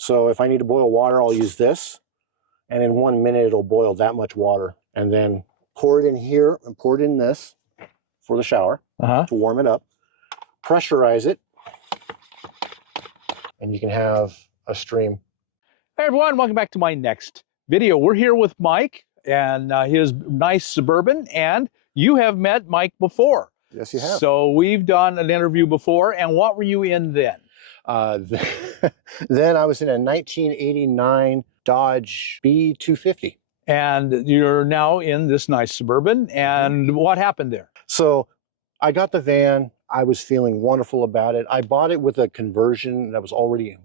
So if I need to boil water, I'll use this. And in 1 minute, it'll boil that much water. And then pour it in here and pour it in this for the shower to warm it up. Pressurize it. And you can have a stream. Hey everyone, welcome back to my next video. We're here with Mike and his nice Suburban, and you have met Mike before. Yes, you have. So we've done an interview before, and what were you in then? Then I was in a 1989 Dodge B250. And you're now in this nice Suburban, and what happened there? So I got the van. I was feeling wonderful about it. I bought it with a conversion that was already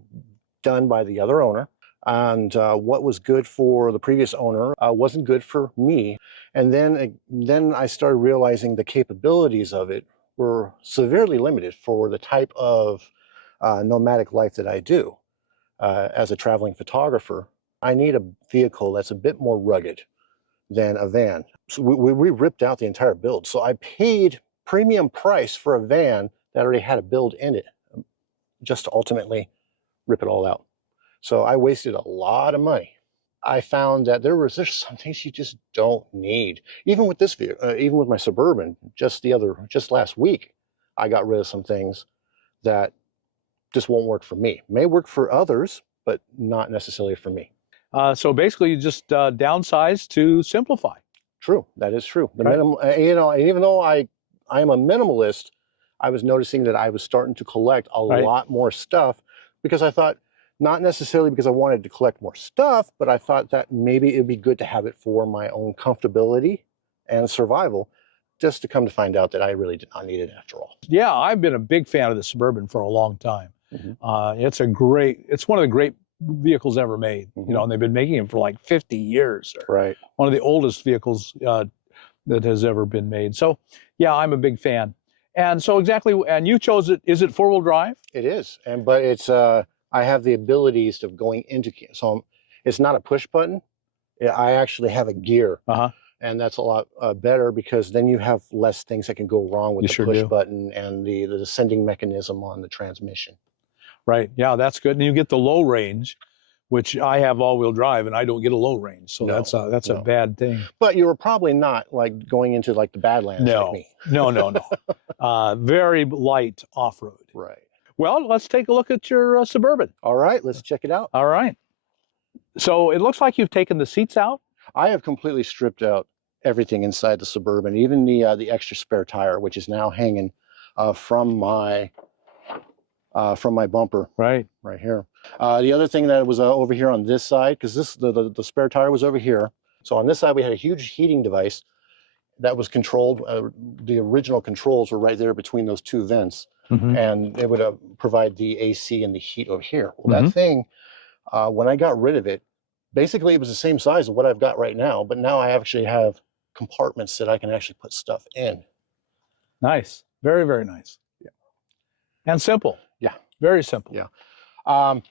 done by the other owner. And what was good for the previous owner wasn't good for me. And then I started realizing the capabilities of it were severely limited for the type of nomadic life that I do as a traveling photographer. I need a vehicle that's a bit more rugged than a van. So we ripped out the entire build. So I paid premium price for a van that already had a build in it, just to ultimately rip it all out. So I wasted a lot of money. I found that there's some things you just don't need. Even with this vehicle, even with my Suburban, just last week, I got rid of some things that just won't work for me. May work for others, but not necessarily for me. So basically, you just downsized to simplify. True, that is true. The minimum, even though I am a minimalist, I was noticing that I was starting to collect a lot more stuff because I thought, not necessarily because I wanted to collect more stuff, but I thought that maybe it'd be good to have it for my own comfortability and survival, just to come to find out that I really did not need it after all. Yeah, I've been a big fan of the Suburban for a long time. It's one of the great vehicles ever made, you know, and they've been making them for like 50 years. Right. One of the oldest vehicles that has ever been made. So yeah, I'm a big fan. And so and you chose it, is it 4-wheel drive? It is, but it's, I have the abilities of going into, so it's not a push button. I actually have a gear. And that's a lot better because then you have less things that can go wrong with the push button and the sending mechanism on the transmission. Right, yeah, that's good. And you get the low range, which I have all-wheel drive and I don't get a low range. So that's a bad thing. But you were probably not like going into like the Badlands like me. No. Very light off-road. Right. Well, let's take a look at your Suburban. All right, let's check it out. All right. So it looks like you've taken the seats out. I have completely stripped out everything inside the Suburban, even the extra spare tire, which is now hanging from my bumper. Right here. The other thing that was over here on this side, because the spare tire was over here. So on this side we had a huge heating device that was controlled. The original controls were right there between those two vents, and it would provide the AC and the heat over here. Well, that thing, when I got rid of it, basically it was the same size of what I've got right now, but now I actually have compartments that I can actually put stuff in. Nice. Very, very nice. Yeah. And simple. Yeah. Very simple. Yeah.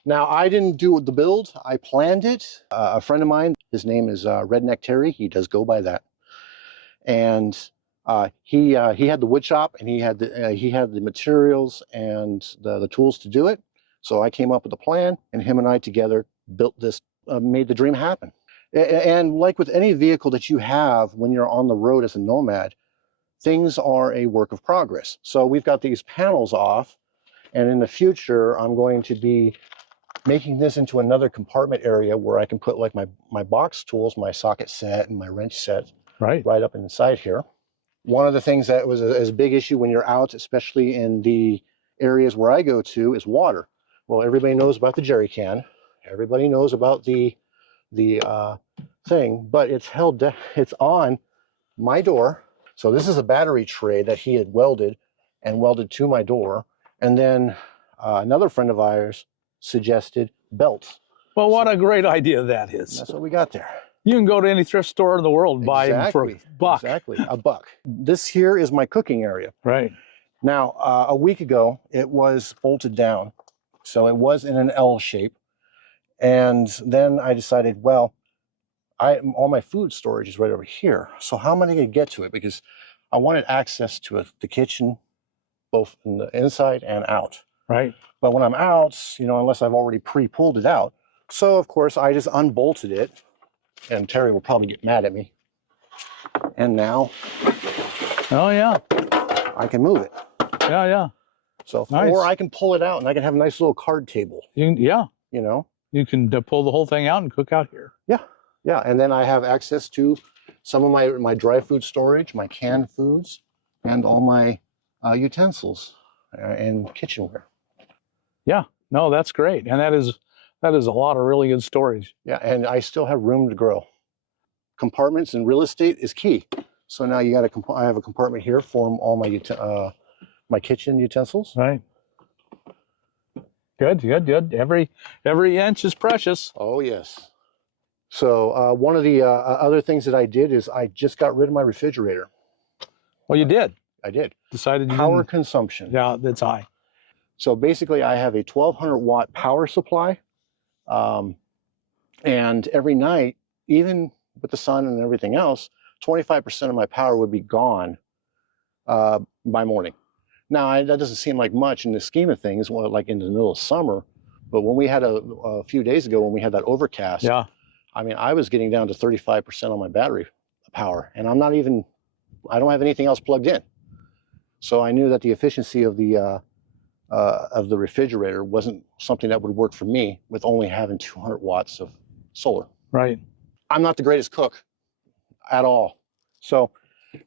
Now, I didn't do the build. I planned it. A friend of mine, his name is Redneck Terry. He does go by that. And he had the wood shop, and he had the materials and the tools to do it. So I came up with a plan, and him and I together built this, made the dream happen. And like with any vehicle that you have when you're on the road as a nomad, things are a work of progress. So we've got these panels off, and in the future, I'm going to be making this into another compartment area where I can put like my box tools, my socket set and my wrench set right up inside here. One of the things that was a big issue when you're out, especially in the areas where I go to, is water. Well, everybody knows about the jerry can. Everybody knows about the thing, but it's on my door. So this is a battery tray that he had welded to my door. And then another friend of ours suggested belts. Well, what a great idea that is. That's what we got there. You can go to any thrift store in the world and buy them for $1. Exactly, $1. This here is my cooking area. Right. Now, a week ago, it was bolted down. So it was in an L shape. And then I decided, well, all my food storage is right over here. So how am I going to get to it? Because I wanted access to the kitchen, both in the inside and out. Right. But when I'm out, you know, unless I've already pre-pulled it out. So of course I just unbolted it, and Terry will probably get mad at me. And now, oh yeah, I can move it. yeah, yeah. So, nice. Or I can pull it out and I can have a nice little card table. Yeah. You know, you can pull the whole thing out and cook out here. Yeah, yeah. And then I have access to some of my dry food storage, my canned foods, and all my utensils and kitchenware. Yeah, no, that's great, and that is a lot of really good storage. Yeah, and I still have room to grow. Compartments in real estate is key. So now you got I have a compartment here for all my my kitchen utensils. Right. Good, good, good. Every inch is precious. Oh yes. So one of the other things that I did is I just got rid of my refrigerator. Well, you did. I did. Decided you Power didn't. consumption. Yeah, that's high. So basically, I have a 1200 watt power supply, and every night, even with the sun and everything else, 25% of my power would be gone by morning. Now, that doesn't seem like much in the scheme of things, well, like in the middle of summer, but when we had a few days ago, when we had that overcast, yeah, I mean, I was getting down to 35% on my battery power, and I don't have anything else plugged in. So I knew that the efficiency of the refrigerator wasn't something that would work for me with only having 200 watts of solar. right. I'm not the greatest cook at all. So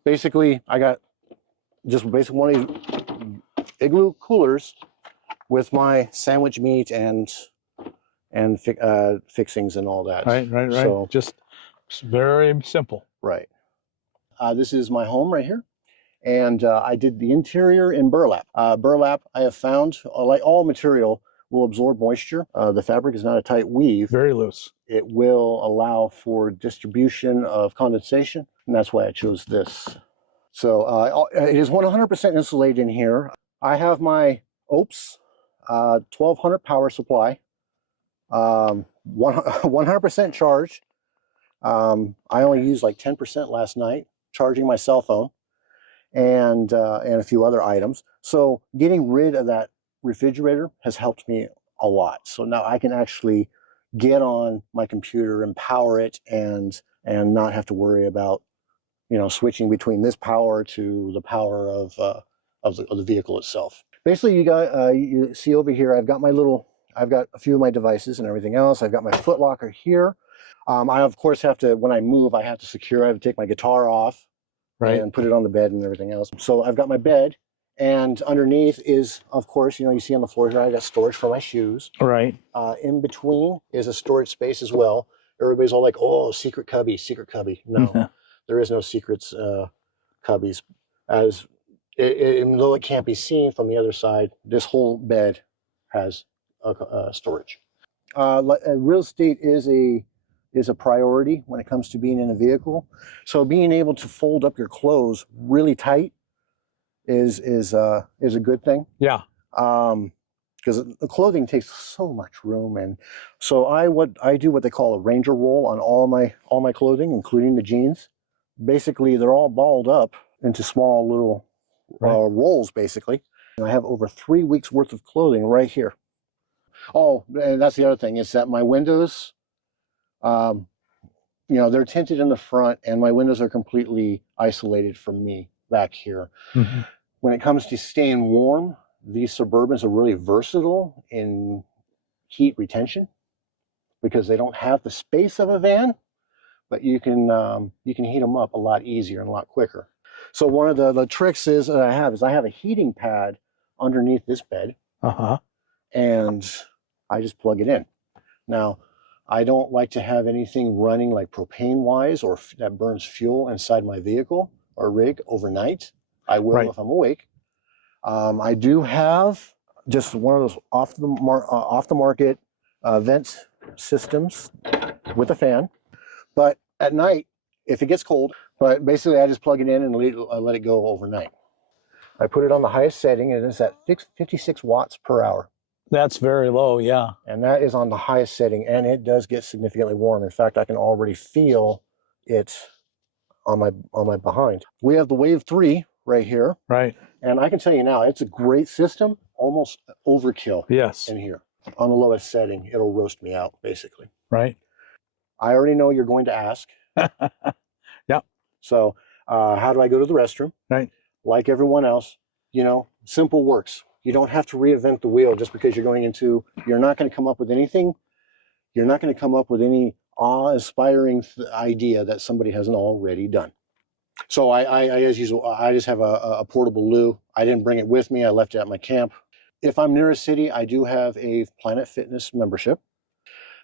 basically, I got just basically one of these igloo coolers with my sandwich meat and fixings and all that. Right, right, right. So just very simple. Right. This is my home right here. And I did the interior in burlap. Burlap, I have found, like all material, will absorb moisture. The fabric is not a tight weave. Very loose. It will allow for distribution of condensation, and that's why I chose this. So it is 100% insulated in here. I have my OUPES 1200 power supply, 100% charged. I only used like 10% last night, charging my cell phone. And a few other items. So getting rid of that refrigerator has helped me a lot. So now I can actually get on my computer and power it and not have to worry about, you know, switching between this power to the power of the vehicle itself. Basically, you see over here, I've got a few of my devices and everything else. I've got my foot locker here. I of course have to, when I move, I have to take my guitar off. Right. And put it on the bed and everything else. So I've got my bed, and underneath is, of course, you know, you see on the floor here, I got storage for my shoes. Right. In between is a storage space as well. Everybody's all like, oh, secret cubby, secret cubby. No, there is no secrets cubbies. Though it can't be seen from the other side, this whole bed has storage. Real estate is a priority when it comes to being in a vehicle. So being able to fold up your clothes really tight is a good thing. Yeah. Because the clothing takes so much room, and so I do what they call a Ranger roll on all my clothing, including the jeans. Basically, they're all balled up into small little rolls, basically. And I have over 3 weeks worth of clothing right here. Oh, and that's the other thing, is that my windows, you know, they're tinted in the front, and my windows are completely isolated from me back here. Mm-hmm. When it comes to staying warm, these Suburbans are really versatile in heat retention because they don't have the space of a van, but you can heat them up a lot easier and a lot quicker. So one of the tricks is I have a heating pad underneath this bed, and I just plug it in. Now, I don't like to have anything running like propane-wise or that burns fuel inside my vehicle or rig overnight. I will if I'm awake. I do have just one of those off the market vent systems with a fan. But at night, if it gets cold, but basically I just plug it in and let it go overnight. I put it on the highest setting, and it's at 56 watts per hour. That's very low, yeah. And that is on the highest setting, and it does get significantly warm. In fact, I can already feel it on my behind. We have the Wave 3 right here. Right. And I can tell you now, it's a great system, almost overkill Yes. in here. On the lowest setting, it'll roast me out, basically. Right. I already know you're going to ask. Yeah. So how do I go to the restroom? Right. Like everyone else, you know, simple works. You don't have to reinvent the wheel just because you're not going to come up with anything. You're not going to come up with any awe-inspiring idea that somebody hasn't already done. So as usual, I just have a portable loo. I didn't bring it with me. I left it at my camp. If I'm near a city, I do have a Planet Fitness membership.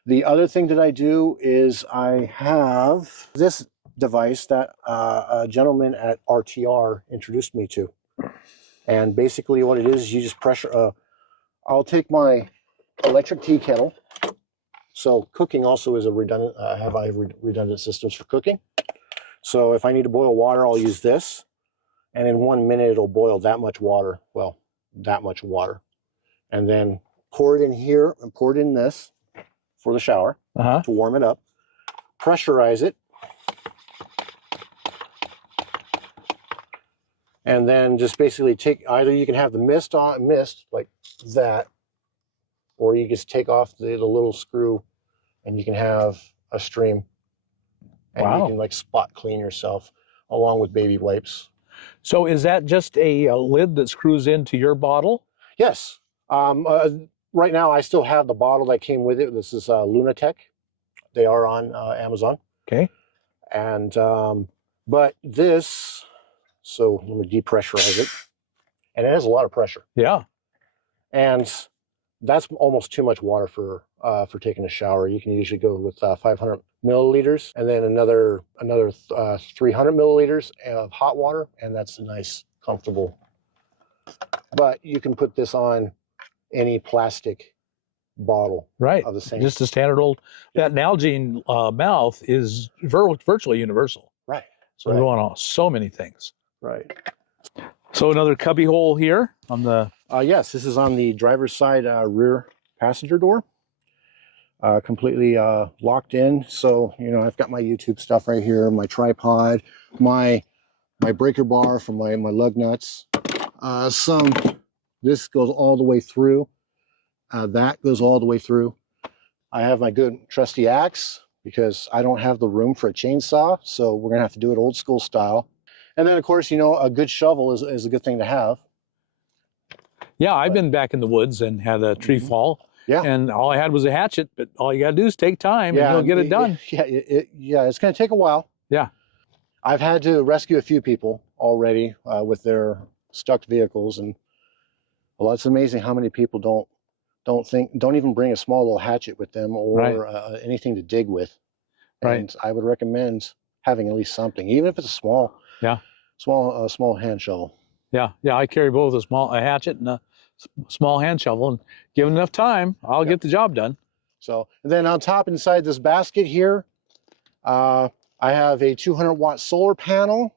The other thing that I do is I have this device that a gentleman at RTR introduced me to. And basically what it is, you just pressure, I'll take my electric tea kettle. So cooking also is a redundant, I have redundant systems for cooking. So if I need to boil water, I'll use this. And in 1 minute, it'll boil that much water. Well, that much water. And then pour it in here and pour it in this for the shower to warm it up. Pressurize it. And then just basically take, either you can have the mist like that, or you just take off the little screw and you can have a stream. And you can like spot clean yourself along with baby wipes. So is that just a lid that screws into your bottle? Yes. Right now I still have the bottle that came with it. This is Lunatech. They are on Amazon. Okay. And, but this, so let me depressurize it. And it has a lot of pressure. Yeah. And that's almost too much water for taking a shower. You can usually go with 500 milliliters and then another 300 milliliters of hot water, and that's nice, comfortable. But you can put this on any plastic bottle, right? Of the same, just a standard old. That Nalgene mouth is virtually universal. Right. So we're going on so many things. Right. So another cubby hole here on the. Yes, this is on the driver's side rear passenger door. Completely locked in. So, you know, I've got my YouTube stuff right here, my tripod, my breaker bar for my lug nuts. This goes all the way through. That goes all the way through. I have my good trusty axe because I don't have the room for a chainsaw. So we're going to have to do it old school style. And then, of course, you know, a good shovel is a good thing to have. Yeah, I've been back in the woods and had a tree fall. Yeah. And all I had was a hatchet, but all you got to do is take time and you'll get it done. It's going to take a while. Yeah. I've had to rescue a few people already with their stuck vehicles. And well, it's amazing how many people don't even bring a small little hatchet with them or anything to dig with. And I would recommend having at least something, even if it's a small hand shovel. Yeah, I carry both a hatchet and a small hand shovel, and given enough time, I'll get the job done. So, and then on top inside this basket here, I have a 200-watt solar panel.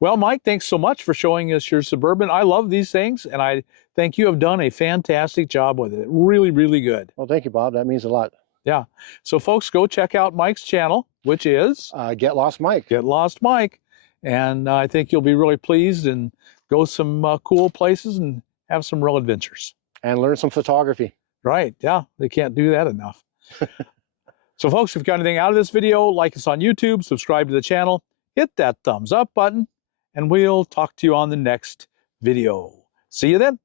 Well, Mike, thanks so much for showing us your Suburban. I love these things, and I think you have done a fantastic job with it. Really, really good. Well, thank you, Bob. That means a lot. Yeah. So, folks, go check out Mike's channel, which is Get Lost Mike. Get Lost Mike. And I think you'll be really pleased and go some cool places and have some real adventures. And learn some photography. Right. Yeah. They can't do that enough. So, folks, if you got anything out of this video, like us on YouTube, subscribe to the channel, hit that thumbs up button, and we'll talk to you on the next video. See you then.